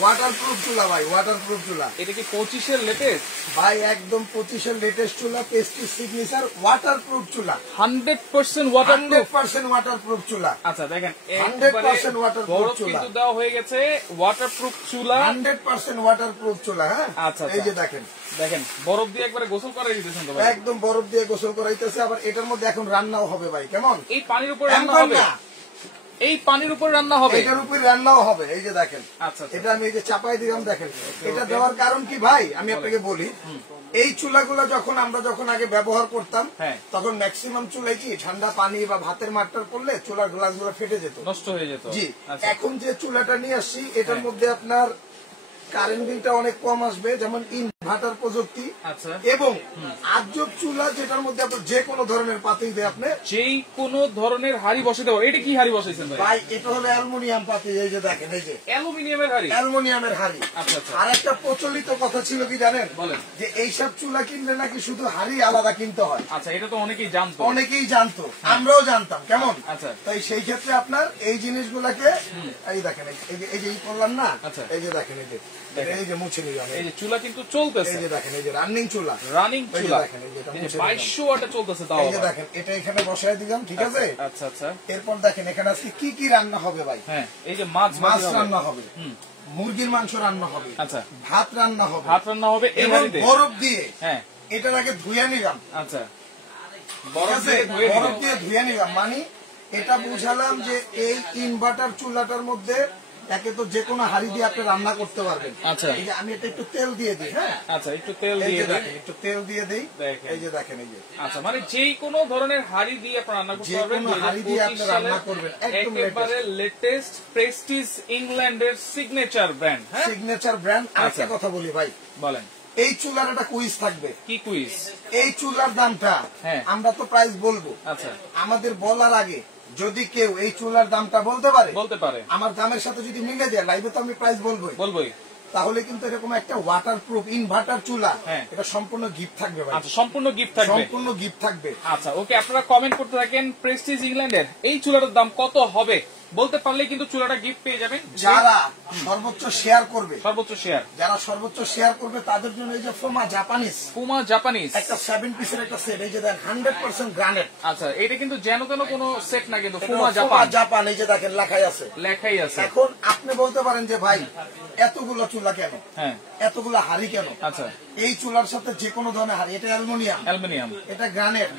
Waterproof চুলা ভাই, waterproof চুলা। এটা কি 25-এর লেটেস্ট ভাই? একদম 25-এর লেটেস্ট চুলা, প্রেস্টিজ সিগনেচার ওয়াটারপ্রুফ চুলা, 100% ওয়াটারপ্রুফ, 100% ওয়াটারপ্রুফ চুলা। আচ্ছা দেখেন 100% ওয়াটারপ্রুফ চুলা কিন্তু দেওয়া হয়ে গেছে, ওয়াটারপ্রুফ চুলা, 100% ওয়াটারপ্রুফ চুলা। হ্যাঁ, আচ্ছা এই যে দেখেন, দেখেন বরফ দিয়ে একবারে গোসল করাই দিতেছেন তো ভাই? একদম বরফ দিয়ে গোসল করাইতেছে। আবার এটার মধ্যে এখন রান্নাও হবে ভাই। কেমন? এই পানির উপর রান্না হবে? এই পানির উপর রান্না হবে, এটার উপর রান্নাও হবে। এই যে দেখেন, আচ্ছা এটা আমি এই যে চাপাই দিলাম, দেখেন। এটা দেওয়ার কারণ কি ভাই, আমি আপনাকে বলি। এই চুলাগুলো যখন আগে ব্যবহার করতাম, তখন ম্যাক্সিমাম চুলাই কি ঠান্ডা পানি বা ভাতের মাঠটার পড়লে চুলার গ্লাস গুলো ফেটে যেত, নষ্ট হয়ে যেত। জি, এখন যে চুলাটা নিয়ে আসছি, এটার মধ্যে আপনার কারেন্ট বিলটা অনেক কম আসবে, যেমন ইনভার্টার প্রযুক্তি, এবং আজব চুলা, যেটার মধ্যে আপনার যে কোনো ধরনের পাতিল দিয়ে আপনি যেই কোনো ধরনের হাড়ি বসাতে পারবেন। এটা কি হাড়ি বসাইছেন ভাই? ভাই এটা হলো অ্যালুমিনিয়াম পাতিল। এই যে দেখেন, এই যে অ্যালুমিনিয়ামের হাড়ি, অ্যালুমিনিয়ামের হাড়ি। আচ্ছা। আর একটা প্রচলিত কথা ছিল কি জানেন? বলেন। যে এইসব চুলা কিনলে নাকি শুধু হাড়ি আলাদা কিনতে হয়। আচ্ছা, এটা তো অনেকেই জানতো, আমরাও জানতাম। কেমন? আচ্ছা, তাই সেই ক্ষেত্রে আপনার এই জিনিসগুলাকে, এই দেখেন, এই যে করলাম না, এই যে দেখেন, এই যে মুছে নিলাম। এই যে চুলা কিন্তু চলতেছে, এই যে দেখেন, এই যে রানিং চুলা, দেখেন, এই যে 2200 ওয়াটে চলতেছে। তাও এই যে দেখেন, এটা এখানে বসায় দিলাম, ঠিক আছে? আচ্ছা। এরপর দেখেন এখানে আজকে কি কি রান্না হবে ভাই। হ্যাঁ, এই যে মাছ রান্না হবে, মুরগির মাংস রান্না হবে, আচ্ছা, ভাত রান্না হবে, এবং বরফ দিয়ে, হ্যাঁ, এটার আগে ধুয়ে নিলাম। আচ্ছা, বরফ দিয়ে ধুয়ে নিলাম, মানে এটা বুঝালাম যে এই ইনভার্টার চুলাটার মধ্যে একে তো যে কোনো হাড়ি দিয়ে আপনি রান্না করতে পারবেন। আচ্ছা, এই যে আমি এটা একটু তেল দিয়ে দিই। হ্যাঁ, আচ্ছা, একটু তেল দিয়ে দেখেন, একটু তেল দিয়ে দিই। এই যে দেখেন, এই যে, আচ্ছা, মানে যে কোনো ধরনের হাড়ি দিয়ে আপনি রান্না করতে পারবেন, যে কোনো হাড়ি দিয়ে আপনি রান্না করবেন। একেবারে লেটেস্ট প্রেস্টিজ ইংল্যান্ডের সিগনেচার ব্র্যান্ড। হ্যাঁ, সিগনেচার ব্র্যান্ড। আচ্ছা, কথা বলি ভাই, বলেন। এই চুলার একটা কুইজ থাকবে। কি কুইজ? এই চুলার দামটা আমরা তো প্রাইস বলবো। আচ্ছা, আমাদের বলার আগে যদি কেউ এই চুলার দামটা বলতে পারে, আমার দামের সাথে যদি মিলে যায়, লাইভে তো আমি প্রাইস বলবোই, তাহলে কিন্তু এরকম একটা ওয়াটারপ্রুফ ইনভার্টার চুলা, এটা সম্পূর্ণ গিফট থাকবে ভাই। আচ্ছা, সম্পূর্ণ গিফট থাকবে। আচ্ছা, ওকে, আপনারা কমেন্ট করতে থাকেন প্রেস্টিজ ইংল্যান্ডের এই চুলাটার দাম কত হবে বলতে পারলে কিন্তু চুলাটা গিফট পেয়ে যাবেন। যারা সর্বোচ্চ শেয়ার করবে তাদের জন্য এই যে ফুমা জাপানিজ একটা 7 পিসের একটা সেট, এই যে দেখেন 100% গ্রানাইট। আচ্ছা, এটা কিন্তু যেন তেন কোনো সেট না, কিন্তু ফুমা জাপান, এই যে দেখেন লেখাই আছে। এখন আপনি বলতে পারেন যে ভাই এতগুলো চুলা কেন, এতগুলো হাড়ি কেন? আচ্ছা, এই চুলার সাথে যে কোনো ধরনের হাড়ি, এটা অ্যালুমিনিয়াম, এটা গ্রানাইট,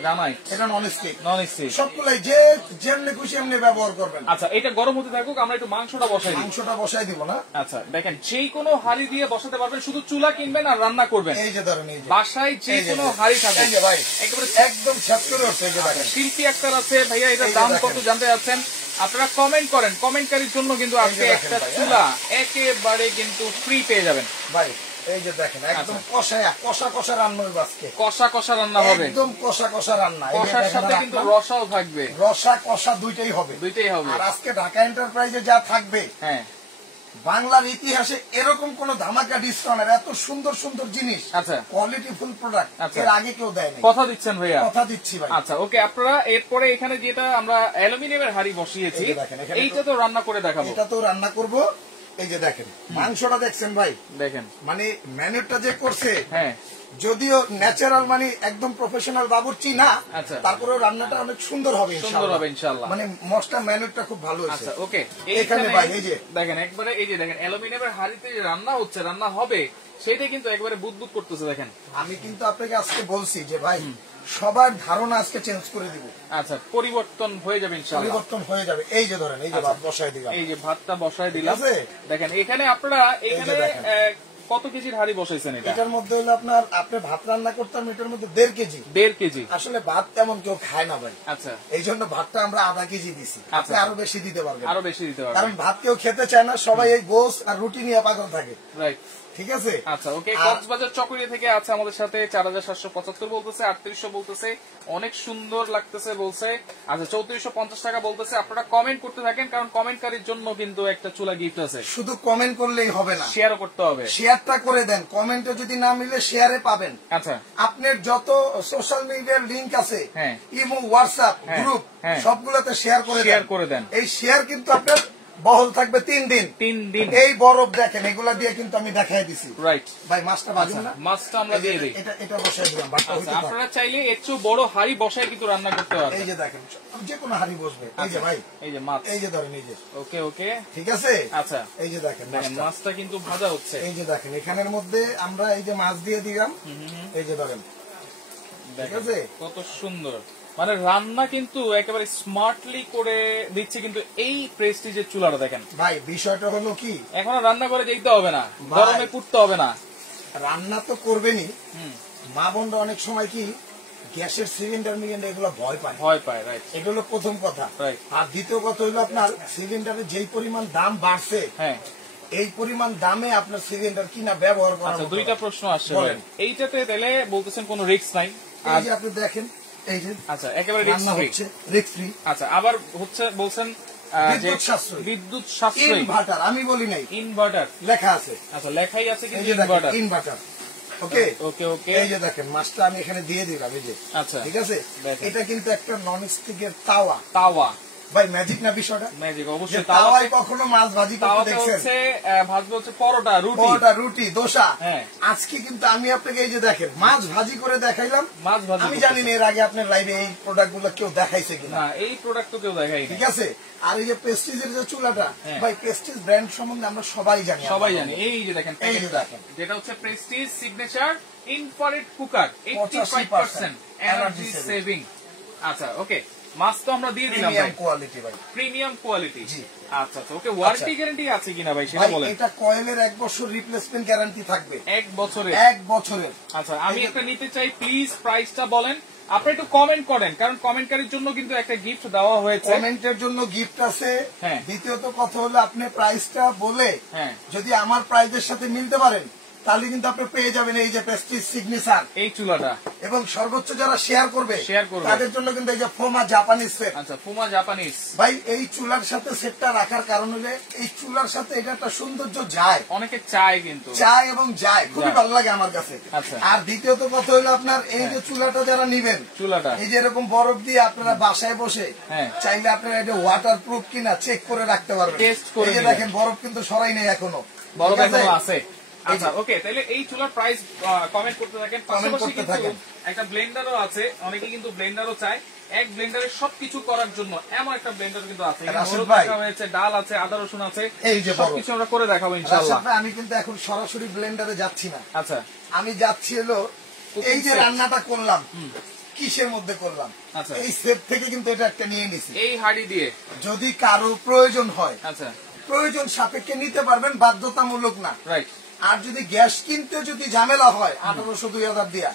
এটা নন স্টিক, সবগুলাই যে যেমনি খুশি এমনি ব্যবহার করবেন। আচ্ছা, এটা গরম হতে থাকুক, আমরা একটু মাংসটা বসাই দিব না? আচ্ছা, দেখেন, যে কোনো হাড়ি দিয়ে বসাতে পারবেন, শুধু চুলা কিনবেন আর রান্না করবেন। এই যে ধরেন, বাসায় যে কোনো হাড়ি থাকবে ভাই, একেবারে একদম শিল্পী একটা আছে ভাইয়া, এটার দাম কত জানতে চাচ্ছেন? আপনারা কমেন্ট করেন, কমেন্টকারীর জন্য কিন্তু আজকে একটা চুলা একেবারে কিন্তু ফ্রি পেয়ে যাবেন ভাই। এই যে দেখেন, একদম কষা রান্না হবে আজকে, কষা রান্না হবে, একদম কষা রান্না। কষার সাথে কিন্তু রসাও থাকবে, কষা দুইটাই হবে। আর আজকে ঢাকা এন্টারপ্রাইজে যা থাকবে, বাংলার ইতিহাসে এরকম কোন ধামাকা ডিসকাউন্ট, এত সুন্দর সুন্দর জিনিস, কোয়ালিটি ফুল প্রোডাক্ট এর আগে কেউ দেয় না। কথা দিচ্ছেন ভাইয়া? কথা দিচ্ছি ভাই। আচ্ছা, ওকে, আপনারা এরপরে এখানে যেটা আমরা অ্যালুমিনিয়ামের হাড়ি বসিয়েছি, এইটা তো রান্না করে দেখাবো। এটা তো রান্না করব। এই যে দেখেন, মাংসটা দেখছেন ভাই, দেখেন, মানে ম্যানুটা যে করছে, যদিও ন্যাচারাল, মানে একদম প্রফেশনাল বাবুর্চি না, তারপরেও রান্নাটা অনেক সুন্দর হবে ইনশাআল্লাহ। মানে মশলা ম্যানুটা খুব ভালো হয়েছে। আচ্ছা, ওকে, এখানে ভাই এই যে দেখেন, একবারে এই যে দেখেন, অ্যালুমিনিয়ামের হাড়িতে যে রান্না হবে, সেটাই কিন্তু একবারে বুদবুদ করতেছে। দেখেন, আমি কিন্তু আপনাকে আজকে বলছি যে ভাই সবার ধারণা আজকে চেঞ্জ করে দিব। আচ্ছা, পরিবর্তন হয়ে যাবে ইনশাআল্লাহ, পরিবর্তন হয়ে যাবে। এই যে ধরেন, এই যে ভাত বসায় দিলাম, এই যে ভাতটা বসায় দিলাম, দেখেন এখানে আপনারা এখানে কত কেজির হাড়ি বসাইছেন? এটার মধ্যে হলো আপনি ভাত রান্না করতাম, এটার মধ্যে 1.5 কেজি। আসলে ভাত তেমন কেউ খায় না ভাই। আচ্ছা, এই জন্য ভাতটা আমরা আধা কেজি দিছি। আপনি আরো বেশি দিতে পারবেন, কারণ ভাত কেউ খেতে চায় না, সবাই এই গোস আর রুটি নিয়ে পাগল থাকে। রাইট, ঠিক আছে। আচ্ছা, ওকে, কক্সবাজার চকরিয়া থেকে আছে আমাদের সাথে 4775 বলতেছে, 3800 বলতেছে, অনেক সুন্দর লাগতেছে বলছে। আচ্ছা, 3450 টাকা বলতেছে। আপনারা কমেন্ট করতে থাকেন, কারণ কমেন্টকারীর জন্য কিন্তু একটা চুলা গিফট আছে। শুধু কমেন্ট করলেই হবে না, শেয়ারও করতে হবে। শেয়ারটা করে দেন, কমেন্টে যদি না মিলে শেয়ারে পাবেন। আচ্ছা, আপনার যত সোশ্যাল মিডিয়ার লিংক আছে, ইমো, হোয়াটসঅ্যাপ গ্রুপ, সবগুলোতে শেয়ার করে দেন। এই শেয়ার কিন্তু আপনার বহল থাকবে 3 দিন। 3 দিন। এই বরফ দেখেন, এগুলা দিয়ে কিন্তু আমি দেখাই দিছি। রাইট ভাই মাছটা ভাজুন না, মাছটা আমরা দিয়ে দিই। এটা বসাই দিলাম। আচ্ছা, আপনারা চাইলে এর চেয়ে বড় হাড়ি বসায় কিন্তু রান্না করতে পারবেন। এই যে দেখেন, যে কোনো হাড়ি বসবে। এই যে ভাই, এই যে মাছ, এই যে ধরেন, এই যে ওকে ওকে, ঠিক আছে। আচ্ছা, এই যে দেখেন মাছটা কিন্তু ভাজা হচ্ছে। এই যে দেখেন, এখানের মধ্যে আমরা এই যে মাছ দিয়ে দিলাম। এই যে ধরেন, ঠিক আছে, কত সুন্দর। মানে রান্না কিন্তু একেবারে স্মার্টলি করে দিচ্ছে কিন্তু এই প্রেস্টিজের চুলাটা দেখেন ভাই। বিষয়টা হলো কি, এখন আর রান্না করে যেতে হবে না, গরমে পুড়তে হবে না। রান্না তো করবেনই, মা বোনরা অনেক সময় কি গ্যাসের সিলিন্ডার মিলিন্ডার এগুলো ভয় পায়। রাইট, এটা হলো প্রথম কথা। আর দ্বিতীয় কথা হলো আপনার সিলিন্ডারের যেই পরিমাণ দাম বাড়ছে, হ্যাঁ, এই পরিমাণ দামে আপনার সিলিন্ডার কিনা ব্যবহার করা। আচ্ছা, দুইটা প্রশ্ন আসছে। এইটাতে দিলে বলতেছেন কোনো রিস্ক নাই। এই যে আপনি দেখেন, এই যে আচ্ছা, একেবারে রিস্ক ফ্রি। আচ্ছা, আবার হচ্ছে বলছেন বিদ্যুৎ সাশ্রয়ী ইনভার্টার। আমি বলি নাই, ইনভার্টার লেখা আছে। আচ্ছা, লেখাই আছে কিন্তু ইনভার্টার। ওকে ওকে ওকে। এই যে দেখেন, মাছটা আমি এখানে দিয়ে দিলাম। এই যে, আচ্ছা, ঠিক আছে। এটা কিন্তু একটা নন স্টিকের তাওয়া। ভাই ম্যাজিক না বিষয়টা? ম্যাজিক অবশ্যই। তাওয়ায় কখনো মাছ ভাজি করতে দেখছেন? ভাজবে হচ্ছে পরোটা, রুটি, দোসা। আজকে কিন্তু আমি আপনাকে এই যে দেখেন মাছ ভাজি করে দেখাইলাম। মাছ ভাজি আমি জানি না এর আগে আপনার লাইভে এই প্রোডাক্ট গুলো কেউ দেখাইছে কিনা। না, এই প্রোডাক্ট তো কেউ দেখাই, ঠিক আছে। আর এই যে প্রেস্টিজের যে চুলাটা, ভাই প্রেস্টিজ ব্র্যান্ড সম্বন্ধে আমরা সবাই জানি। এই যে দেখেন, যেটা হচ্ছে Prestige signature infrared cooker, 85% energy saving. আচ্ছা, ওকে। মাছ তো আমরা দিয়ে দিলাম ভাই, কোয়ালিটি ভাই, প্রিমিয়াম কোয়ালিটি। আচ্ছা, ওকে। ওয়ারেন্টি গ্যারান্টি আছে কিনা ভাই সেটা বলেন। এটা কয়েলের 1 বছর রিপ্লেসমেন্ট গ্যারান্টি থাকবে। 1 বছরের? 1 বছরের। আচ্ছা, আমি একটা নিতে চাই, প্লিজ প্রাইসটা বলেন। আপনি একটু কমেন্ট করেন, কারণ কমেন্টকারীর জন্য কিন্তু একটা গিফট দেওয়া হয়েছে। কমেন্টের জন্য গিফট আছে। দ্বিতীয়ত কথা হলো আপনি প্রাইসটা বলে যদি আমার প্রাইসের সাথে মিলতে পারেন, তাহলে কিন্তু আপনি পেয়ে যাবেন এই যে প্রেস্টিজ সিগনেচার এই চুলাটা। এবং সর্বোচ্চ যারা শেয়ার করবে তাদের জন্য কিন্তু এই যে ফোমা জাপানিজ সেট। আচ্ছা, ফোমা জাপানিজ। ভাই এই চুলার সাথে সেটটা রাখার কারণ হলে এই চুলার সাথে এটা একটা সৌন্দর্য যায়, অনেকে চায়, কিন্তু যায় খুবই ভালো লাগে আমার কাছে। আর দ্বিতীয়ত কথা হলো আপনার এই যে চুলাটা যারা নিবেন, চুলাটা এই যে এরকম বরফ দিয়ে আপনারা বাসায় বসে চাইলে আপনারা এটা ওয়াটার প্রুফ কিনা চেক করে রাখতে পারবেন। এই যে দেখেন, বরফ কিন্তু সরাই নেই এখনো, বরফ এখনো আছে। আচ্ছা, ওকে। তাহলে এই চুলার প্রাইস কমেন্ট করতে থাকেন। পাশাপাশি কিন্তু একটা ব্লেন্ডারও আছে, অনেকে কিন্তু ব্লেন্ডারও চায়। এক ব্লেন্ডারে সবকিছু করার জন্য এমন একটা ব্লেন্ডার কিন্তু আছে। ডাল আছে, আদা রসুন আছে, এই যে সবকিছু আমরা করে দেখাবো ইনশাআল্লাহ। আমি কিন্তু এখন সরাসরি ব্লেন্ডারে যাচ্ছি না। আচ্ছা, আমি যাচ্ছি হলো এই যে রান্নাটা করলাম, কিসের মধ্যে করলাম, এই সেট থেকে কিন্তু এটা একটা নিয়ে নিছি, এই হাঁড়ি দিয়ে। যদি কারো প্রয়োজন হয়, আচ্ছা, প্রয়োজন সাপেক্ষে নিতে পারবেন, বাধ্যতামূলক না। রাইট। আর যদি গ্যাস কিনতে যদি ঝামেলা হয় 1800-2000 দিয়া,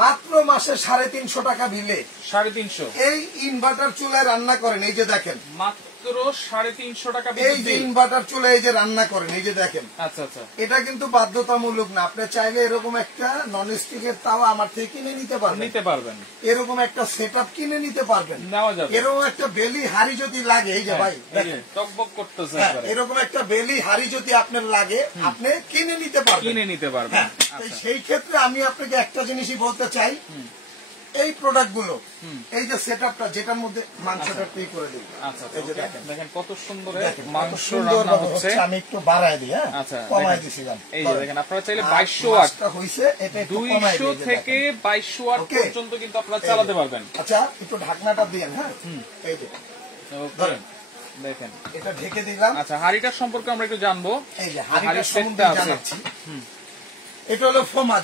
মাত্র মাসে 350 টাকা বিলে 350 এই ইনভার্টার চুলায় রান্না করেন। এই যে দেখেন, মাত্র 350 টাকা। এই যে ইনভার্টার চুলায় এই যে রান্না করেন, এই যে দেখেন। আচ্ছা আচ্ছা, এটা কিন্তু বাধ্যতামূলক না। আপনি চাইলে এরকম একটা নন স্টিকের তাওয়া আমার থেকে কিনে নিতে পারবেন। এরকম একটা সেটআপ কিনে নিতে পারবেন, নেওয়া যাবে। এরকম একটা বেলি হাড়ি যদি লাগে, এই যে ভাই টকবক করতেছে, এরকম একটা বেলি হাড়ি যদি আপনার লাগে, আপনি কিনে নিতে পারবেন। সেই ক্ষেত্রে আমি আপনাকে একটা জিনিসই বলতে চাই, এই প্রোডাক্ট গুলো, এই যে সেটআপটা যেটার মধ্যে মাংসটা পে করে দিই। আচ্ছা, এই যে দেখেন কত সুন্দর মাংস রান্না হচ্ছে। আমি একটু বাড়ায় দিই, হ্যাঁ, কমায় দিছিলাম। এই যে দেখেন, আপনারা চাইলে 2200 ওয়াট হইছে, এটা 200 থেকে 2200 ওয়াট পর্যন্ত কিন্তু আপনারা চালাতে পারবেন। আচ্ছা, একটু ঢাকনাটা দিয়েন। হ্যাঁ, এই যে ধরেন, দেখেন এটা ঢেকে দিলাম। আচ্ছা, হাঁড়িটার সম্পর্কে আমরা একটু জানবো। এই যে হাঁড়িটার সম্বন্ধে জানাচ্ছি। এটা হলো Foma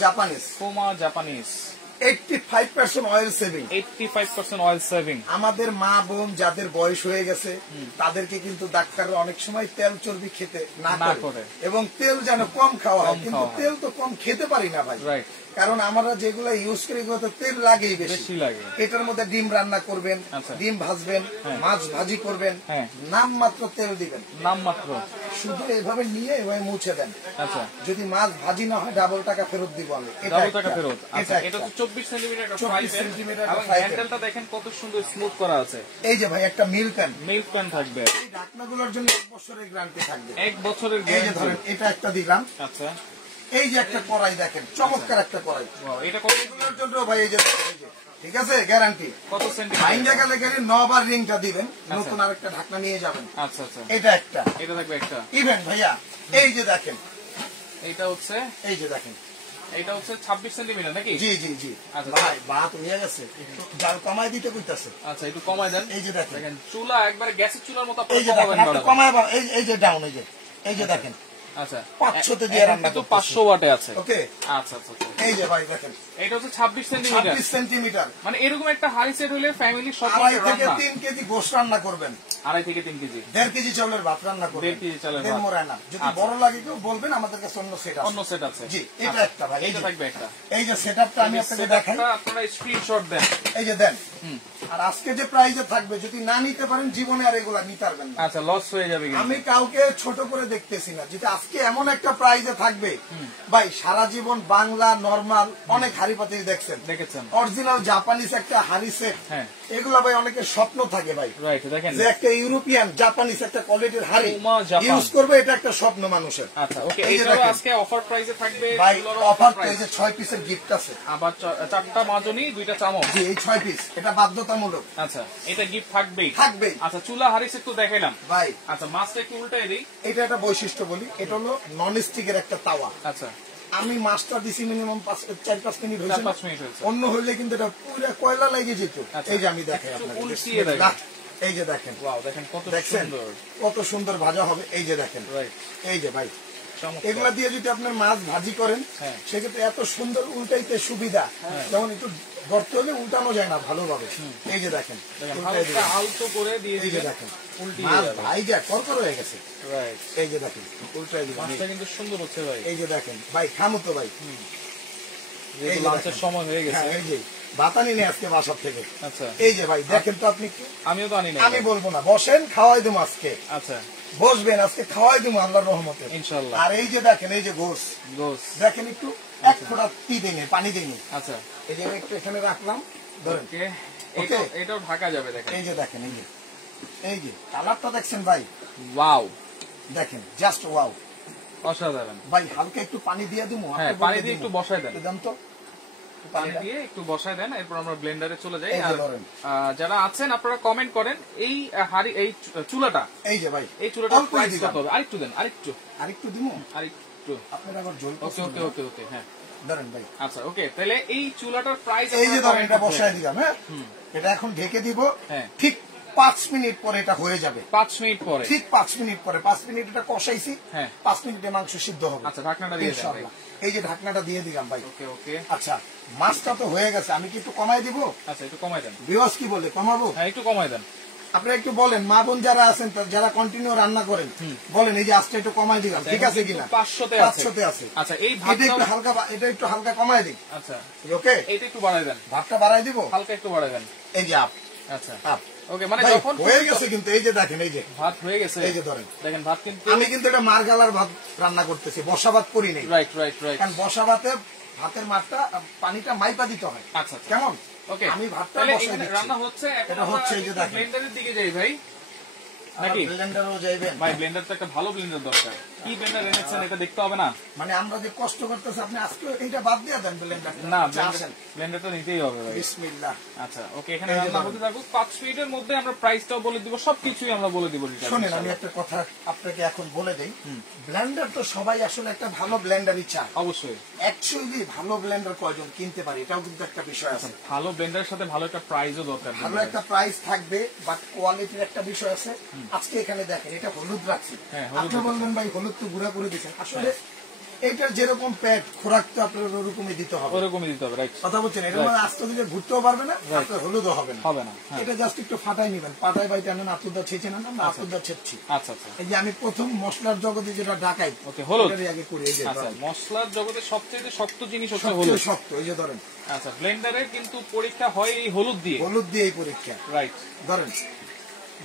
Japanese, 85% oil saving. 85% oil saving. আমাদের মা বোন যাদের বয়স হয়ে গেছে তাদেরকে কিন্তু ডাক্তাররা অনেক সময় তেল চর্বি খেতে না করে, এবং তেল যেন কম খাওয়া হয়, কিন্তু তেল তো কম খেতে পারি না ভাই, কারণ আমরা যেগুলো ইউজ করি এগুলো তো তেল লাগেই বেশি লাগে। এটার মধ্যে ডিম রান্না করবেন, ডিম ভাজবেন, মাছ ভাজি করবেন, নাম মাত্র তেল দিবেন, নাম মাত্র, শুধু এভাবে নিয়ে এভাবে মুছে দেন। আচ্ছা, যদি মাছ ভাজি না হয় ডাবল টাকা ফেরত দিব আমি। ডাবল টাকা ফেরত। আচ্ছা, এটা তো 24 সেন্টিমিটার একটা হ্যান্ডেলটা দেখেন কত সুন্দর স্মুথ করা আছে। এই যে ভাই, একটা মিল্ক প্যান থাকবে। এই ঢাকনাগুলোর জন্য 1 বছরের গ্যারান্টি থাকবে। 1 বছরের গ্যারান্টি। এই যে ধরেন, এটা একটা দিলাম। আচ্ছা, এই যে একটা কড়াই দেখেন, চমৎকার একটা কড়াই। এটা কতগুলোর জন্য ভাই? এই যে ঠিক আছে, গ্যারান্টি। কত সেন্টিমিটার? ভাইঙ্গা গেলে গেলে 9 বার রিংটা দিবেন, নতুন আরেকটা ঢাকনা নিয়ে যাবেন। আচ্ছা আচ্ছা, এটা একটা, এটা থাকবে একটা ইভেন ভাইয়া এই যে দেখেন, এইটা হচ্ছে, এই যে দেখেন, এটা হচ্ছে 26 সেন্টিমিটার নাকি? জি জি জি। আচ্ছা ভাই বাত হয়ে গেছে, একটু জাল কমাই দিতে কইতাছে। আচ্ছা, একটু কমায় দেন। এই যে দেখেন, দেখেন চুলা একবারে গ্যাসের চুলার মতো এই যে দেখেন, একটু কমায়, এই যে ডাউন, এই যে দেখেন। আচ্ছা, 500 দিয়ে রান্না কিন্তু 500 ওয়াটে আছে। ওকে, আচ্ছা আচ্ছা, এই যে ভাই দেখেন, এটা হচ্ছে 26 সেন্টিমিটার। 26 সেন্টিমিটার। মানে এরকম একটা হাড়ি সেট হলে ফ্যামিলি সব 2.5 থেকে 3 কেজি গোশত রান্না করবেন, 2.5 থেকে 3 কেজি, 1.5 কেজি চাউলের ভাত রান্না করবেন, 1.5 কেজি চালের ভাত। দেড় না। যদি বড় লাগে কেউ বলবেন, আমাদের কাছে অন্য সেট আছে। অন্য সেট আছে। জি, এটা একটা ভাই, এটা থাকবে একটা। এই যে সেটআপটা আমি আপনাদের দেখাই, আপনারা স্ক্রিনশট দেন। এই যে দেন। আর আজকে যে প্রাইজে থাকবে, যদি না নিতে পারেন জীবনে আর এগুলা নিতে পারবেন না। আচ্ছা, লস হয়ে যাবে কিন্তু। আমি কাউকে ছোট করে দেখতেছি না, যেটা আজকে এমন একটা প্রাইজে থাকবে ভাই, সারা জীবন বাংলা নরমাল অনেক হাড়ি পাতি দেখছেন, অরিজিনাল জাপানিজ একটা হাড়ি সেট, এগুলা ভাই অনেকের স্বপ্ন থাকে ভাই, যে একটা ইউরোপিয়ান জাপানিজ একটা কোয়ালিটির হাড়ি ইউজ করবে, এটা একটা স্বপ্ন মানুষের। আচ্ছা ওকে, এটাও আজকে অফার প্রাইসে থাকবে ভাই, অফার প্রাইসে 6 পিসের গিফট আছে, আবার 4টা মাজনি 2টা চামচ। জি, এই 6 পিস, এটা বাধ্যতামূলক। আচ্ছা, এটা গিফট থাকবেই। আচ্ছা, চুলা হাড়ি সেট তো দেখাইলাম ভাই। আচ্ছা, মাছটা একটু উল্টাই দিই। এটা একটা বৈশিষ্ট্য বলি, এটা হলো নন স্টিকের একটা তাওয়া। আচ্ছা, আমি মাছটা দিছি মিনিমাম 4-5 মিনিট হয়েছে, অন্য হইলে কিন্তু এটা পুরো কয়লা লেগে যেত। এই যে আমি দেখাই আপনাকে, এই যে দেখেন, দেখেন কত সুন্দর, কত সুন্দর ভাজা হবে। এই যে দেখেন, এই যে ভাই, এগুলা দিয়ে যদি আপনার মাছ ভাজি করেন, সেক্ষেত্রে এত সুন্দর উল্টাইতে সুবিধা, যেমন একটু গর্ত হলে উল্টানো যায় না ভালোভাবে। এই যে দেখেন, আলতো করে দিয়ে, এই যে দেখেন, মাছ ভাই যা করকর হয়ে গেছে। এই যে দেখেন, উল্টাই দিবেন, মাছটা কিন্তু সুন্দর হচ্ছে ভাই। এই যে দেখেন ভাই, খামু তো ভাই, লাঞ্চের সময় হয়ে গেছে। এই যে বাতানি নেই আজকে বাসার থেকে। আচ্ছা, এই যে ভাই দেখেন তো, আপনি আমিও তো আনি না, আমি বলবো না, বসেন, খাওয়াই দেবো আজকে। আচ্ছা, বসবেন, আজকে খাওয়াই দেবো আল্লাহর রহমতে ইনশাআল্লাহ। আর এই যে দেখেন, এই যে গোস দেখেন, একটু এক ফোঁটা দিইনি, পানি দিইনি। আচ্ছা, এই যে একটু এখানে রাখলাম, ধরেন, এটাও ঢাকা যাবে। দেখেন, এই যে দেখেন, এই যে কালারটা দেখছেন ভাই, ওয়াও, দেখেন, জাস্ট ওয়াও, অসাধারণ ভাই। হালকা একটু পানি দিয়ে দেবো, পানি দিয়ে একটু বসাই দেন, দেন তো, পানি দিয়ে একটু বসায় দেন, এরপর আমরা ব্লেন্ডারে চলে যাই। আর যারা আছেন আপনারা কমেন্ট করেন, এই হাড়ি, এই চুলাটা, এই যে ভাই, এই চুলাটার প্রাইস কত হবে? আরেকটু দেন, আরেকটু দিমু, আরেকটু আপনারা আবার জল। ওকে ওকে ওকে ওকে, হ্যাঁ ধরেন ভাই। আচ্ছা ওকে, তাহলে এই চুলাটার প্রাইস, এই যে ধরেন, এটা বসায় দিলাম। হ্যাঁ, এটা এখন ঢেকে দিব, ঠিক 5 মিনিট পরে এটা হয়ে যাবে। 5 মিনিট পরে, ঠিক 5 মিনিট পরে, 5 মিনিট এটা কষাইছি, 5 মিনিটে মাংস সিদ্ধ হবে। আচ্ছা, ঢাকনাটা দিয়ে দেন ভাই। এই যে ঢাকনাটা দিয়ে দিলাম ভাই। ওকে ওকে, আচ্ছা, মাছটা তো হয়ে গেছে, আমি কি একটু কমাই দিব? আচ্ছা, একটু কমাই দেন। ভিউয়ার্স কি বলে, কমাবো? হ্যাঁ, একটু কমাই দেন। আপনি একটু বলেন, মা বোন যারা আছেন, যারা কন্টিনিউ রান্না করেন, বলেন এই যে আজকে একটু কমাই দিলাম, ঠিক আছে কিনা? 500তে আছে। আচ্ছা, এই ভাতটা একটু হালকা, এটা একটু হালকা কমাই দিই। আচ্ছা ওকে, এটা একটু বাড়াই দেন, ভাতটা বাড়াই দিব, হালকা একটু বাড়াই দেন। এই যে আপ, আচ্ছা আপ, ওকে, মানে যখন হয়ে গেছে কিন্তু, এই যে দেখেন, এই যে ভাত হয়ে গেছে, এই যে ধরেন, দেখেন ভাত কিন্তু, আমি কিন্তু এটা মারগালার ভাত রান্না করতেছি, বসা ভাত করি নাই। রাইট রাইট রাইট, কারণ বসা ভাতে ভাতের মারটা, পানিটা মাইপা দিতে হয়। আচ্ছা, কেমন? ওকে, আমি ভাতটা রান্না হচ্ছে, এটা হচ্ছে, এই যে দেখেন, ব্লেন্ডারের দিকে যাই ভাই, নাকি ব্লেন্ডারও যাইবেন ভাই? ব্লেন্ডার তো একটা ভালো ব্লেন্ডার দরকার। কি ব্লেন্ডার এনেছেন এটা দেখতে হবে না? মানে আমরা যে কষ্ট করতেছি, আপনি আজকে এইটা বাদ দিয়ে দেন ব্লেন্ডার। না, ব্লেন্ডারটা নিতেই হবে ভাই। বিসমিল্লাহ। আচ্ছা ওকে, এখানে রান্না হতে থাকুক, 5 মিনিটের মধ্যে আমরা প্রাইসটাও বলে দিব, সবকিছুই আমরা বলে দিব। শুনেন, আমি একটা কথা আপনাকে এখন বলে দেই, ব্লেন্ডার তো সবাই আসলে একটা ভালো ব্লেন্ডারই চায়। অবশ্যই, অ্যাকচুয়ালি ভালো ব্লেন্ডার কয়জন কিনতে পারে, এটাও কিন্তু একটা বিষয় আছে। ভালো ব্লেন্ডারের সাথে ভালো একটা প্রাইসও দরকার, ভালো একটা প্রাইস থাকবে, বাট কোয়ালিটির একটা বিষয় আছে। আজকে এখানে দেখেন, এটা হলুদ রাখছি, আপনি বলবেন ভাই হলুদ তো গুঁড়া করে দিচ্ছেন, আসলে এটার যেরকম প্যাট খোরাক তো আপনার ওরকমই দিতে হবে, ওরকমই দিতে হবে। কথা বলছেন, এটা মানে আস্তে দিলে ঘুরতেও পারবে না, হলুদও হবে না, হবে না। এটা জাস্ট একটু ফাটাই নিবেন, পাটাই বাইতে আনেন, আতুরদা ছেঁচে নেন, আমরা আতুরদা ছেঁচছি। আচ্ছা আচ্ছা, এই যে আমি প্রথম মশলার জগতে যেটা ডাকাই, ওকে, হলুদ আগে করি। এই যে মশলার জগতে সবচেয়ে শক্ত জিনিস হচ্ছে হলুদ, শক্ত। এই যে ধরেন, আচ্ছা, ব্লেন্ডারে কিন্তু পরীক্ষা হয় এই হলুদ দিয়ে, এই পরীক্ষা, রাইট। ধরেন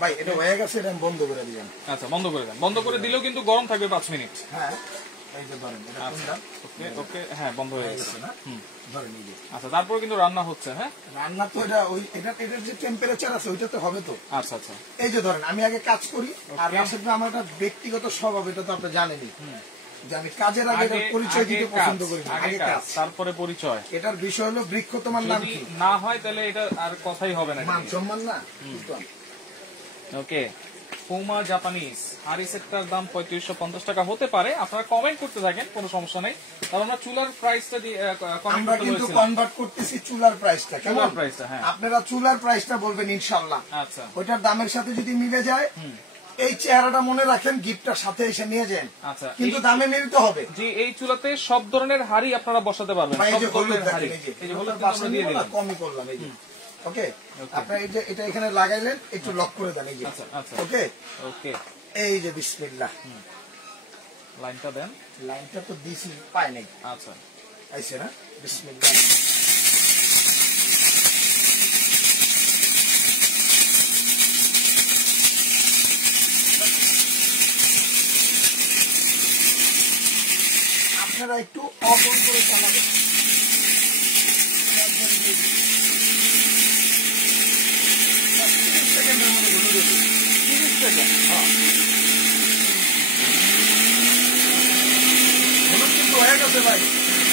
ভাই, এটা হয়ে গেছে, এটা বন্ধ করে দিবেন। আচ্ছা, বন্ধ করে দেন। বন্ধ করে দিলেও কিন্তু গরম থাকবে 5 মিনিট। হ্যাঁ, এই যে ধরেন, এটা ওকে ওকে, হ্যাঁ, বন্ধ হয়ে গেছে না? ধরেন, এই যে, আচ্ছা, তারপর কিন্তু রান্না হচ্ছে। হ্যাঁ, রান্না তো এটা ওই এটার যে টেম্পারেচার আছে, ওইটা তো হবে তো। আচ্ছা আচ্ছা, এই যে ধরেন, আমি আগে কাজ করি, আর রাশেদ ভাই আমার একটা ব্যক্তিগত স্বভাব, এটা তো আপনি জানেনই, যে আমি কাজের আগে পরিচয় দিতে পছন্দ করি না, আগে কাজ তারপরে পরিচয়। এটার বিষয় হলো বৃক্ষ তোমার নাম কি না হয় তাহলে এটা আর কথাই হবে না, মান সম্মান না। ওকে, পুমা জাপানিজ হাড়ি সেটটার দাম 3550 টাকা হতে পারে, আপনারা কমেন্ট করতে থাকেন, কোনো সমস্যা নেই। তাহলে আমরা চুলার প্রাইসটা আমরা কিন্তু কনভার্ট করতেছি চুলার প্রাইসটা, চুলার প্রাইসটা। হ্যাঁ, আপনারা চুলার প্রাইসটা বলবেন ইনশাআল্লাহ। আচ্ছা, ওইটার দামের সাথে যদি মিলে যায়, এই চেহারাটা মনে রাখেন, গিফটটার সাথে এসে নিয়ে যান। আচ্ছা, কিন্তু দামে মিলতে হবে। জি, এই চুলাতে সব ধরনের হাড়ি আপনারা বসাতে পারবেন, সব ধরনের হাড়ি। এই যে হলুদ আমরা দিয়ে দিলাম, কমই করলাম এই যে। ওকে, আপনারা এই যে এটা এখানে লাগাইলেন, একটু লক করে দেন এই যে। ওকে ওকে, এই যে বিসমিল্লাহ, লাইনটা দেন। লাইনটা তো দিছি, পাই নাই। আচ্ছা, আইছে না, বিসমিল্লাহ। আপনারা একটু অফ করে চালাবেন। হয়ে গেছে ভাই,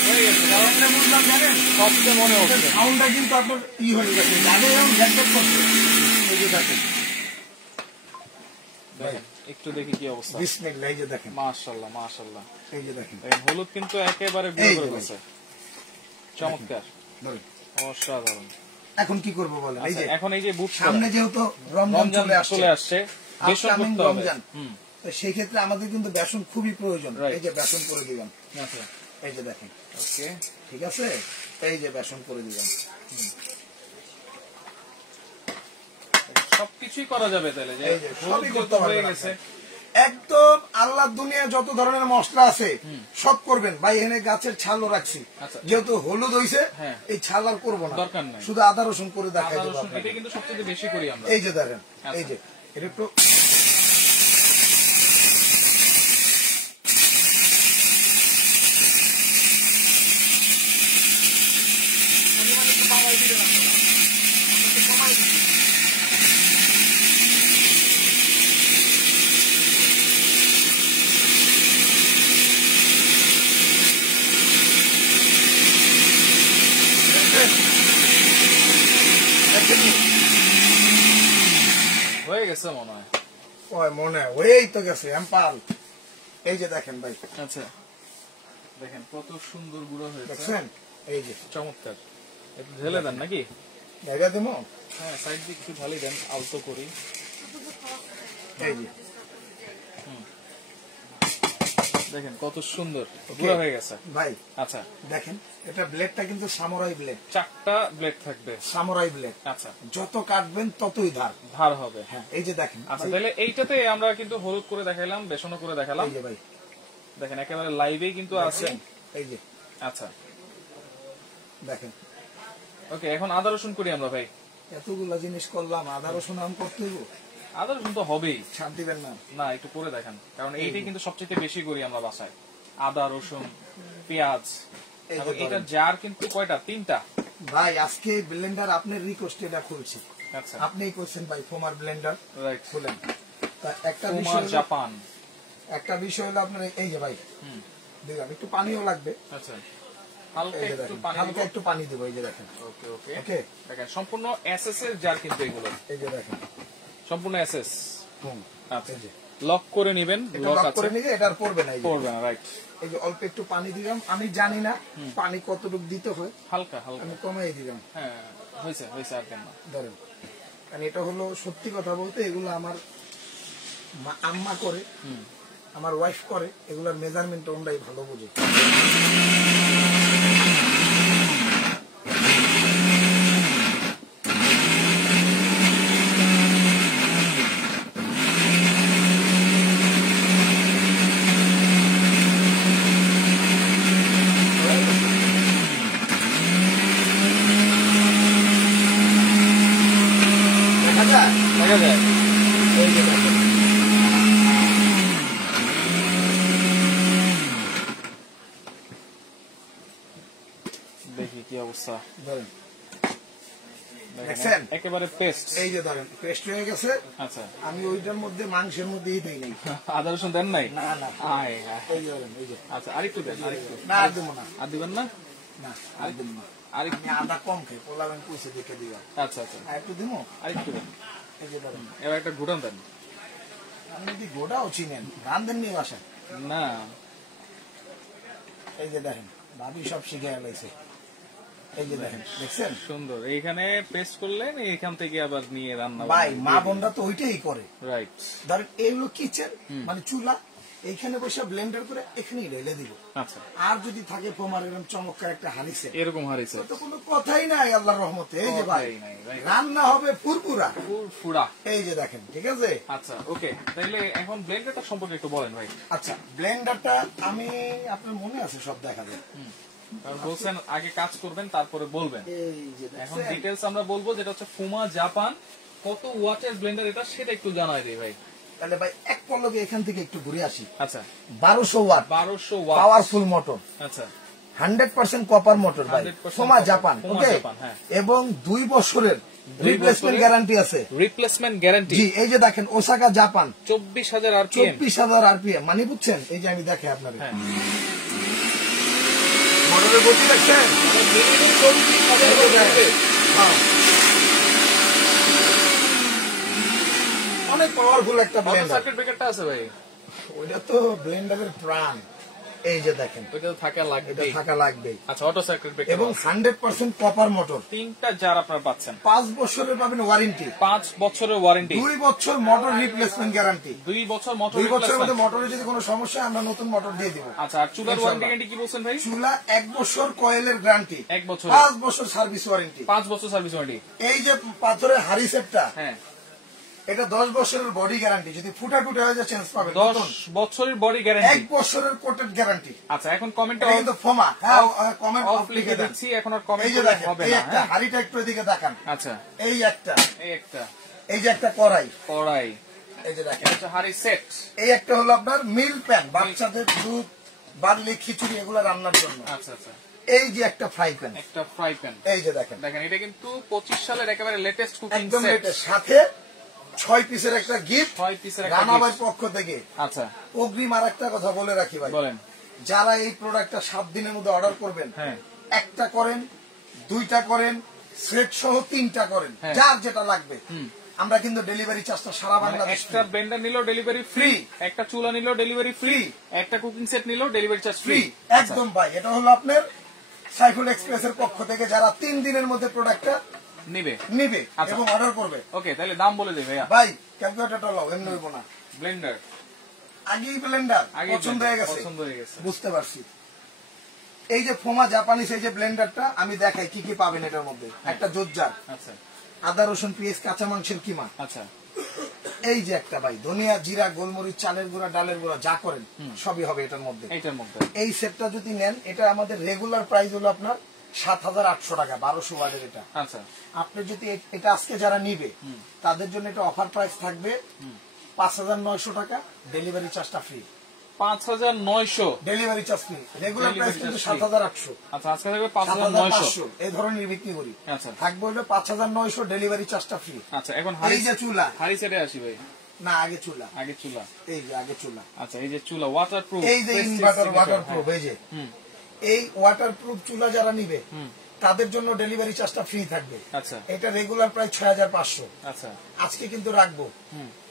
হয়ে গেছে। কারণটা বুঝলাম জানেন, সবচেয়ে মনে হচ্ছে সাউন্ডটা কিন্তু আপনার হয়ে গেছে, আগে এরকম ঝটঝট করছে। এই যে দেখেন, একটু দেখি কি অবস্থা। বিসমিল্লাহ, এই যে দেখেন, মাশাআল্লাহ মাশাআল্লাহ। এই যে দেখেন, হলুদ কিন্তু একেবারে গুঁড়ো করে গেছে, চমৎকার, অসাধারণ। এখন কি করবো বলেন? এই যে এখন এই যে বুট সামনে যেহেতু রমজান চলে আসছে, বেসন করতে হবে, সেই ক্ষেত্রে আমাদের কিন্তু বেসন খুবই প্রয়োজন। এই যে বেসন করে দিলাম, এই যে দেখেন। ওকে, ঠিক আছে, এই যে বেসন করে দিলাম। সবকিছুই করা যাবে তাহলে, যে সবই করতে হয়ে গেছে একদম। আল্লাহর দুনিয়া যত ধরনের মশলা আছে সব করবেন ভাই। এখানে গাছের ছালও রাখছি, যেহেতু হলুদ হইছে, এই ছাল আর করবো না, দরকার নাই, শুধু আদা রসুন করে দেখাই দেবো। এটা কিন্তু সবচেয়ে বেশি করি আমরা। এই যে দেখেন, এই যে এটা একটু হয়ে গেছে মনে হয়, মনে হয় হয়েই তো গেছে এম্পাল। এই যে দেখেন ভাই, আচ্ছা দেখেন কত সুন্দর গুঁড়ো হয়েছে, দেখছেন? এই যে চমৎকার। একটু ঢেলে দেন নাকি? জায়গা দেবো, হ্যাঁ, সাইড দিয়ে একটু ঢালি দেন, আলতো করি। এই যে দেখেন কত সুন্দর গুঁড়ো হয়ে গেছে ভাই। আচ্ছা দেখেন, এটা ব্লেডটা কিন্তু সামুরাই ব্লেড, 4টা ব্লেড থাকবে, সামুরাই ব্লেড। আচ্ছা, যত কাটবেন ততই ধার হবে। হ্যাঁ, এই যে দেখেন। আচ্ছা, তাহলে এইটাতে আমরা কিন্তু হলুদ করে দেখাইলাম, বেসনও করে দেখালাম। এই যে ভাই দেখেন একেবারে লাইভেই কিন্তু আছে। এই যে আচ্ছা দেখেন। ওকে, এখন আদা রসুন করি আমরা ভাই। এতগুলা জিনিস করলাম, আদা রসুন আম করতে হইব? আদা রসুন তো হবেই, ছাড় দিবেন না? না, একটু করে দেখেন, কারণ এইটাই কিন্তু সবচেয়ে বেশি করি আমরা বাসায়। আদা রসুন পেঁয়াজ। এটা জার কিন্তু কয়টা? 3টা ভাই। আজকে ব্লেন্ডার আপনার রিকোয়েস্টে এটা খুলছি। আচ্ছা, আপনিই করছেন ভাই, ফোমার ব্লেন্ডার রাইট, খুলেন। একটা ফোমার জাপান, একটা বিষয় হলো আপনার এই যে ভাই, দেখলাম একটু পানিও লাগবে। আচ্ছা, হালকা একটু পানি দেবো। এই যে দেখেন। ওকে ওকে ওকে, দেখেন সম্পূর্ণ এসএস এর জার কিন্তু এগুলো। এই যে দেখেন, সম্পূর্ণ এসএস। আচ্ছা, লক করে নেবেন, লক করে নিয়ে এটা আর পড়বে না, পড়বে না, রাইট। এই যে অল্প একটু পানি দিলাম, আমি জানি না পানি কতটুকু দিতে হয়, হালকা হালকা আমি কমাই দিলাম। হ্যাঁ, হয়েছে হয়েছে, আর কেন ধরেন। কারণ এটা হলো সত্যি কথা বলতে, এগুলো আমার আম্মা করে, আমার ওয়াইফ করে, এগুলোর মেজারমেন্ট ওনরাই ভালো বোঝে। দেখা যায়। এই যে দেখেন, দেখি কি অবস্থা। ধরেন দেখছেন একেবারে পেস্ট। এই যে ধরেন পেস্ট হয়ে গেছে। আচ্ছা, আমি ওইটার মধ্যে মাংসের মধ্যেই দেই নাই, আদা রসুন দেন নাই? না না, আয় আয়। এই যে ধরেন, এই যে আচ্ছা, আরেকটু দেন, আরেকটু। না আর দেবো না, আর দিবেন না? না আর দেবো না, আরেকটু। আমি আদা কম খাই, পোলাবেন পয়সা দেখে দিবা। আচ্ছা আচ্ছা, আর একটু দিবো, আরেকটু দেন। এই যে ধরেন এবার একটা ঘুটান দেন। আপনি যদি গোটাও চিনেন, রান্ধেন নিয়ে বাসায়। না, এই যে দেখেন ভাবি সব শিখে গেছে, এই যে দেখেন, দেখছেন সুন্দর। এইখানে পেস্ট করলেন, এইখান থেকে আবার নিয়ে রান্না। ভাই মা বোনরা তো ওইটাই করে। রাইট। ধরেন এইগুলো কিচেন মানে চুলা, এইখানে বসে ব্লেন্ডার করে এখানেই ঢেলে দিব। আচ্ছা, আর যদি থাকে তোমার এরকম চমৎকার একটা হানি সেট, এরকম হারিছে তো কোনো কথাই নাই আল্লাহর রহমতে। এই যে ভাই কথাই নাই, ভাই। রান্না হবে ফুরফুরা, ফুরা। এই যে দেখেন, ঠিক আছে। আচ্ছা, ওকে, তাহলে এখন ব্লেন্ডারটা সম্পর্কে একটু বলেন ভাই। আচ্ছা, ব্লেন্ডারটা আমি আপনার মনে আছে সব দেখা যায়, কারণ বলছেন আগে কাজ করবেন তারপরে বলবেন। এই যে এখন দেখছেন? ডিটেলস আমরা বলবো, যেটা হচ্ছে ফুমা জাপান। কত ওয়াটের ব্লেন্ডার এটা, সেটা একটু জানাই দিই ভাই। তাহলে ভাই এক পল্লবে এখান থেকে একটু ঘুরে আসি। আচ্ছা, 1200 ওয়াট 1200 ওয়াট পাওয়ারফুল মোটর, আচ্ছা, 100% কপার মোটর ভাই, 100% সোমা জাপান, ফুমা ওকে। জাপান, হ্যাঁ। এবং 2 বছরের রিপ্লেসমেন্ট গ্যারান্টি আছে। Replacement guarantee. জি, এই যে দেখেন ওসাকা জাপান, 24,000 আরপিএম। 24,000 আরপিএম, মানে বুঝছেন? এই যে আমি দেখে আপনাদের হ্যাঁ, মোটরের গতি দেখছেন? হ্যাঁ। অনেক পাওয়ারফুল একটা কত ব্লেন্ডার, সার্কিট ব্রেকারটা আছে ভাই? ওইটা তো ব্লেন্ডারের প্রাণ। এই যে দেখেন, ওইটা তো থাকা লাগবে। এটা থাকা লাগবেই। আচ্ছা, অটো সার্কিট ব্রেকার এবং 100% কপার মোটর, 3টা জার আপনারা পাচ্ছেন। 5 বছরের পাবেন ওয়ারেন্টি, 5 বছরের ওয়ারেন্টি, 2 বছর মোটর রিপ্লেসমেন্ট গ্যারান্টি। 2 বছর মোটর 2 বছরের মধ্যে রিপ্লেসমেন্ট। মোটরের যদি কোনো সমস্যা হয়, আমরা নতুন মোটর দিয়ে দিব। আচ্ছা, আর চুলার ওয়ারেন্টি গ্যারান্টি কি বলছেন ভাই? চুলা 1 বছর কয়েলের গ্যারান্টি, 1 বছর, 5 বছর সার্ভিস ওয়ারেন্টি। 5 বছর সার্ভিস ওয়ারেন্টি। এই যে পাথরের হাড়ি সেটটা, হ্যাঁ, এটা 10 বছরের বডি গ্যারান্টি, যদি ফুটা টুটা হয়ে যায় চেঞ্জ পাবেন। 10 বছরের বডি গ্যারান্টি। 1 বছরের কোটেড গ্যারান্টি। আচ্ছা, এখন কমেন্টে এটা কিন্তু ফোমা, কমেন্ট অফ অফ লিখে লিখে দেন। দিচ্ছি, এখন আর এই কমেন্ট যে দেখেন, হবে এই না। একটা হাড়িটা একটু এদিকে দেখান, আচ্ছা, এই একটা, এই একটা এই যে একটা কড়াই, কড়াই, এই যে দেখেন, এটা হাড়ি সেট। এই একটা হলো আপনার মিল প্যান, বাচ্চাদের দুধ বার্লি খিচুড়ি এগুলো রান্নার জন্য। আচ্ছা আচ্ছা, এই যে একটা ফ্রাই প্যান, একটা ফ্রাই প্যান। এই যে দেখেন, দেখেন, এটা কিন্তু 25 সালের একেবারে লেটেস্ট কুকিং একদম সেট। লেটেস্ট, সাথে 6 পিসের একটা গিফট 6 পিসের একটা রানাবাই gift। পক্ষ থেকে। আচ্ছা, অগ্রিম আর একটা কথা বলে রাখি ভাই, বলেন। যারা এই প্রোডাক্টটা 7 দিনের মধ্যে অর্ডার করবেন, হ্যাঁ, একটা করেন, 2টা করেন, সেট সহ 3টা করেন, হ্যাঁ। যার যেটা লাগবে, আমরা কিন্তু ডেলিভারি চার্জটা সারা বাংলাদেশ একটা ব্লেন্ডার নিলেও ডেলিভারি ফ্রি, একটা চুলা নিলেও ডেলিভারি ফ্রি, একটা কুকিং সেট নিলেও ডেলিভারি চার্জ ফ্রি ফ্রি। একদম ভাই। এটা হলো আপনার সাইফুল এক্সপ্রেস এর পক্ষ থেকে, যারা 3 দিনের মধ্যে প্রোডাক্টটা নিবে। নিবে আচ্ছা। এবং অর্ডার করবে। ওকে, তাহলে দাম বলে দেই ভাইয়া। ভাই ক্যালকুলেটরটা লাও, এমনি হইব না। ব্লেন্ডার আগেই ব্লেন্ডার পছন্দ হয়ে গেছে, পছন্দ হয়ে গেছে। বুঝতে পারছি। এই যে ফোমা জাপানিজ, এই যে ব্লেন্ডারটা আমি দেখাই কি কি পাবেন এটার মধ্যে। একটা জোজ্জার, আচ্ছা আদা রসুন পেঁয়াজ কাঁচা মাংসের কিমা, আচ্ছা, এই যে একটা ভাই ধনিয়া জিরা গোলমরিচ চালের গুঁড়া ডালের গুঁড়া যা করেন সবই হবে এটার মধ্যে। এইটার মধ্যে এই সেটটা যদি নেন, এটা আমাদের রেগুলার প্রাইস হলো আপনার 7,800 টাকা, 1200 ওয়াটের এটা। আচ্ছা, আপনি যদি এটা আজকে যারা নিবে তাদের জন্য এটা অফার প্রাইস থাকবে 5,900 টাকা, ডেলিভারি চার্জটা free. 5,900 delivery charge free, regular price কিন্তু 7,800। আচ্ছা, আজকে থাকবে 5,900। এই ধরনের বিক্রি করি, আচ্ছা, থাকবে হলো 5,900, ডেলিভারি চার্জটা ফ্রি। আচ্ছা, এখন এই যে চুলা, হাড়ি সেটে আসি ভাই। না আগে চুলা, আগে চুলা, এই যে আগে চুলা, আচ্ছা, এই যে চুলা ওয়াটারপ্রুফ, এই যে ইনভার্টার ওয়াটারপ্রুফ, এই যে এই ওয়াটারপ্রুফ চুলা যারা নিবে তাদের জন্য ডেলিভারি চার্জটা ফ্রি থাকবে। আচ্ছা এটা রেগুলার প্রাইস 6,500, আচ্ছা, আজকে কিন্তু রাখবো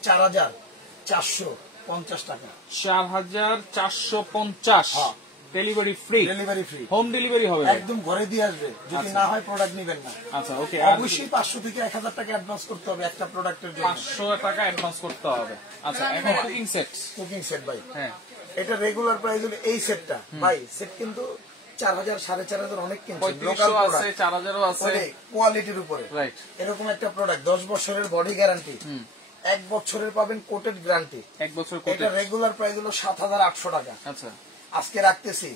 4,450 টাকা। 4,450, হ্যাঁ। Delivery free, delivery free, home delivery হবে। একদম ঘরে দিয়ে আসবে। যদি আচ্ছা। না হয় প্রোডাক্ট নিবেন না। আচ্ছা, ওকে, অবশ্যই 500 থেকে 1,000 টাকা অ্যাডভান্স করতে হবে একটা প্রোডাক্টের জন্য। 500 টাকা অ্যাডভান্স করতে হবে। আচ্ছা, এখন কুকিং সেট। কুকিং সেট ভাই, হ্যাঁ, এটা রেগুলার প্রাইস হলো এই সেটটা ভাই, সেট কিন্তু 4,000 4,500 অনেক কিনছে, 3500 আছে, 4,000 আছে, কোয়ালিটির উপরে। রাইট। এরকম একটা প্রোডাক্ট 10 বছরের বডি গ্যারান্টি, 1 বছরের পাবেন কোটেড গ্যারান্টি। 1 বছর এটা কোটেড। রেগুলার প্রাইস হলো 7,800 টাকা, আচ্ছা, আজকে রাখতেছি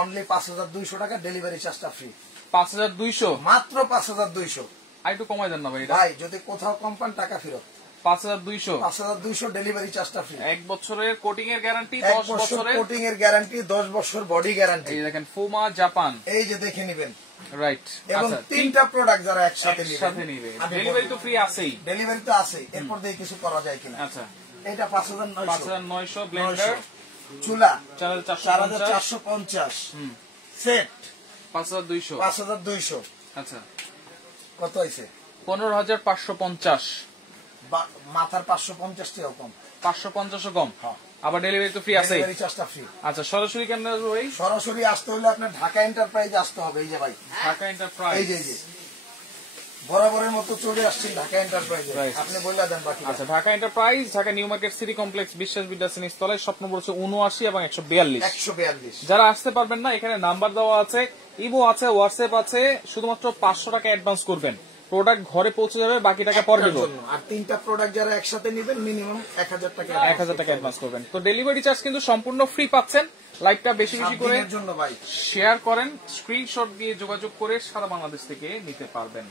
অনলি 5,200 টাকা, ডেলিভারি চার্জটা ফ্রি। 5,200, মাত্র 5,200। আর একটু কমাই দেন না ভাই এটা। ভাই যদি কোথাও কম পান টাকা ফেরত। 5,200, 5,200 ডেলিভারি চার্জটা ফ্রি। 1 বছরের কোটিং এর গ্যারান্টি, 1 10 বছর বছরের। কোটিং এর গ্যারান্টি, 10 বছর বডি গ্যারান্টি। এই দেখেন ফুমা জাপান, এই যে দেখে নিবেন রাইট। এবং আচ্ছা, 3টা প্রোডাক্ট যারা একসাথে নিবে ডেলিভারি তো ফ্রি আছেই। ডেলিভারি তো আছেই, এরপর দিয়ে কিছু করা যায় কিনা। আচ্ছা, এটা 5900 ব্লেন্ডার চুলা 4450 4450 সেট 5200। আচ্ছা, কত হইছে? 15550। মাথার 550 টাকা কম, 550 কম। আবার ডেলিভারি তো ফ্রি আছে। ডেলিভারি চার্জটা ফ্রি। আচ্ছা, সরাসরি কেন আসবো ভাই? সরাসরি আসতে হলে আপনার ঢাকা এন্টারপ্রাইজ আসতে হবে। এই যে ভাই ঢাকা এন্টারপ্রাইজ, এই যে বরাবরের মতো চলে আসছেন ঢাকা এন্টারপ্রাইজে, আপনি বলে দেন বাকি। আচ্ছা, Dhaka enterprise, Dhaka new market city complex, বিশ্বাস বিদ্যাসিনী স্থলে, স্বপ্ন বলছে 79 এবং 142। যারা আসতে পারবেন না, এখানে নাম্বার দেওয়া আছে, ইমো আছে, হোয়াটসঅ্যাপ আছে, শুধুমাত্র 500 টাকা অ্যাডভান্স করবেন, প্রোডাক্ট ঘরে পৌঁছে যাবে, বাকি টাকা পরে দেবো। আর 3টা প্রোডাক্ট যারা একসাথে নেবেন মিনিমাম 1000 টাকা অ্যাডভান্স করবেন। তো ডেলিভারি চার্জ কিন্তু সম্পূর্ণ ফ্রি পাচ্ছেন। লাইভটা বেশি বেশি করে জন্য ভাই শেয়ার করেন, স্ক্রিনশট দিয়ে যোগাযোগ করে সারা বাংলাদেশ থেকে নিতে পারবেন।